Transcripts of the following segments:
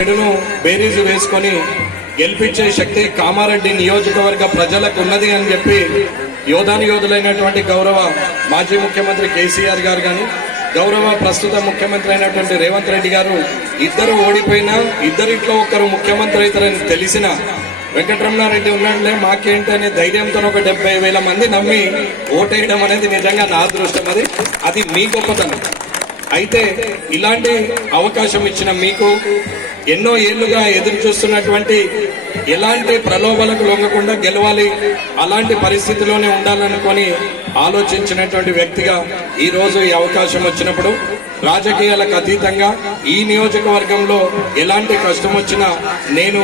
బేరీజు వేసుకొని గెలిపించే శక్తి కామారెడ్డి నియోజకవర్గ ప్రజలకు ఉన్నది అని చెప్పి యోధులైనటువంటి గౌరవ మాజీ ముఖ్యమంత్రి కేసీఆర్ గారు కానీ గౌరవ ప్రస్తుత ముఖ్యమంత్రి అయినటువంటి రేవంత్ రెడ్డి గారు ఇద్దరు ఓడిపోయినా ఇద్దరిట్లో ఒకరు ముఖ్యమంత్రి అవుతారని తెలిసిన వెంకటరమణారెడ్డి ఉన్నాడులే మాకేంటి అనే ధైర్యంతో ఒక 70,000 మంది నమ్మి ఓటేయడం అనేది నిజంగా నా అదృష్టం. అది మీ గొప్పతనం. అయితే ఇలాంటి అవకాశం ఇచ్చిన మీకు ఎన్నో ఏళ్లుగా ఎదురు చూస్తున్నటువంటి ఎలాంటి ప్రలోభాలకు లొంగకుండా గెలవాలి, అలాంటి పరిస్థితిలోనే ఉండాలనుకొని ఆలోచించినటువంటి వ్యక్తిగా ఈ రోజు ఈ అవకాశం వచ్చినప్పుడు రాజకీయాలకు అతీతంగా ఈ నియోజకవర్గంలో ఎలాంటి కష్టం వచ్చినా నేను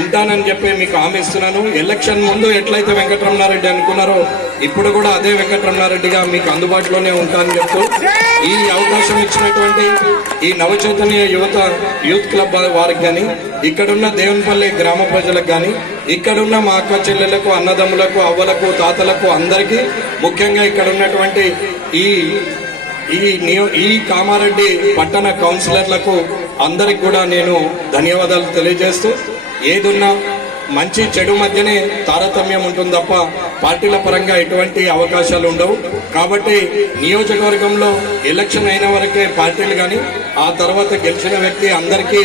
ఉంటానని చెప్పి మీకు హామీ ఇస్తున్నాను. ఎలక్షన్ ముందు ఎట్లయితే వెంకటరమణారెడ్డి అనుకున్నారో ఇప్పుడు కూడా అదే వెంకటరమణారెడ్డిగా మీకు అందుబాటులోనే ఉంటానని చెప్తూ ఈ అవకాశం ఇచ్చినటువంటి ఈ నవచైతన్య యూత్ క్లబ్ వారికి కానీ ఇక్కడున్న దేవునిపల్లి గ్రామ ప్రజలకు కానీ ఇక్కడున్న మా అక్క చెల్లెలకు అన్నదమ్ములకు అవ్వలకు తాతలకు అందరికీ ముఖ్యంగా ఇక్కడ ఉన్నటువంటి ఈ కామారెడ్డి పట్టణ కౌన్సిలర్లకు అందరికి కూడా నేను ధన్యవాదాలు తెలియజేస్తూ ఏదున్నా మంచి చెడు మధ్యనే తారతమ్యం ఉంటుంది తప్ప పార్టీల పరంగా ఎటువంటి అవకాశాలు ఉండవు. కాబట్టి నియోజకవర్గంలో ఎలక్షన్ అయిన వరకే పార్టీలు కానీ ఆ తర్వాత గెలిచిన వ్యక్తి అందరికీ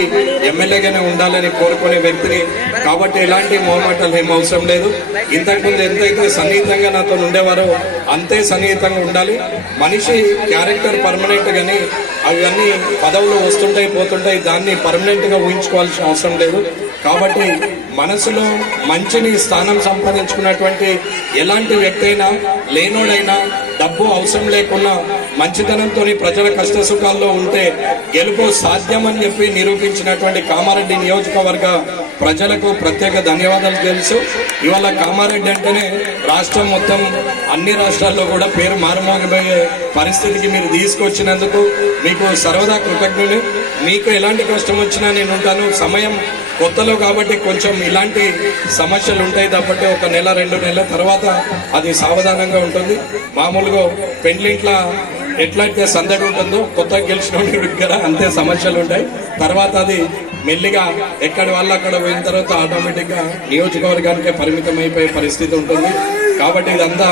ఎమ్మెల్యేగానే ఉండాలని కోరుకునే వ్యక్తిని. కాబట్టి ఎలాంటి మొహమాటాలు ఏం అవసరం లేదు. ఇంతకుముందు ఎంతైతే సన్నిహితంగా నాతో ఉండేవారో అంతే సన్నిహితంగా ఉండాలి. మనిషి క్యారెక్టర్ పర్మనెంట్ గాని అవన్నీ పదవులు వస్తుంటాయి పోతుంటాయి, దాన్ని పర్మనెంట్ గా ఊహించుకోవాల్సిన అవసరం లేదు. కాబట్టి మనసులో మంచిని స్థానం సంపాదించుకున్నటువంటి ఎలాంటి వ్యక్తి అయినా లేనోడైనా డబ్బు అవసరం లేకున్నా మంచితనంతో ప్రజల కష్ట సుఖాల్లో ఉంటే గెలుపు సాధ్యమని చెప్పి నిరూపించినటువంటి కామారెడ్డి నియోజకవర్గ ప్రజలకు ప్రత్యేక ధన్యవాదాలు తెలుసు. ఇవాళ కామారెడ్డి అంటేనే రాష్ట్రం మొత్తం అన్ని రాష్ట్రాల్లో కూడా పేరు మారుమోగిపోయే పరిస్థితికి మీరు తీసుకొచ్చినందుకు మీకు సర్వదా కృతజ్ఞులు. మీకు ఎలాంటి కష్టం వచ్చినా నేను ఉంటాను. సమయం కొత్తలో కాబట్టి కొంచెం ఇలాంటి సమస్యలు ఉంటాయి కాబట్టి 1 నెల 2 నెలల తర్వాత అది సావధానంగా ఉంటుంది. మామూలుగా పెండ్లింట్ల ఎట్లయితే సందడి ఉంటుందో కొత్తగా గెలిచిన దగ్గర అంతే సమస్యలు ఉంటాయి. తర్వాత అది మెల్లిగా ఎక్కడి వాళ్ళు అక్కడ పోయిన తర్వాత ఆటోమేటిక్ గా నియోజకవర్గానికే పరిమితం అయిపోయే పరిస్థితి ఉంటుంది. కాబట్టి ఇదంతా